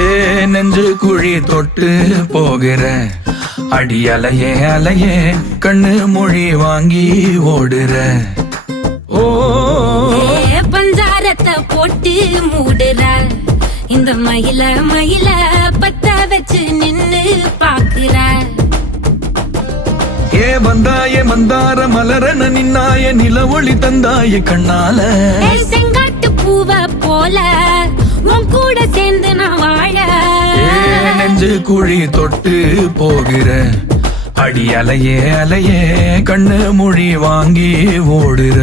ஏ நெஞ்சு குழி தொட்டு போகிற அடி அலையே அலையே கண்ணு மொழி வாங்கி ஓடுற. ஓ பஞ்சாரத்தை போட்டு மூடுற இந்த மயில மயில பத்த வச்சு நின்னு பாக்குற. ஏ வந்தாய மந்தார மலரன நின்னாய நில ஒளி தந்தாய கண்ணால. செங்காட்டு பூவ போல உன் கூட சேர்ந்து நான் வாழ. நெஞ்சு குழி தொட்டு போகிற அடி அலையே அலையே கண்ணு மொழி வாங்கி ஓடுற.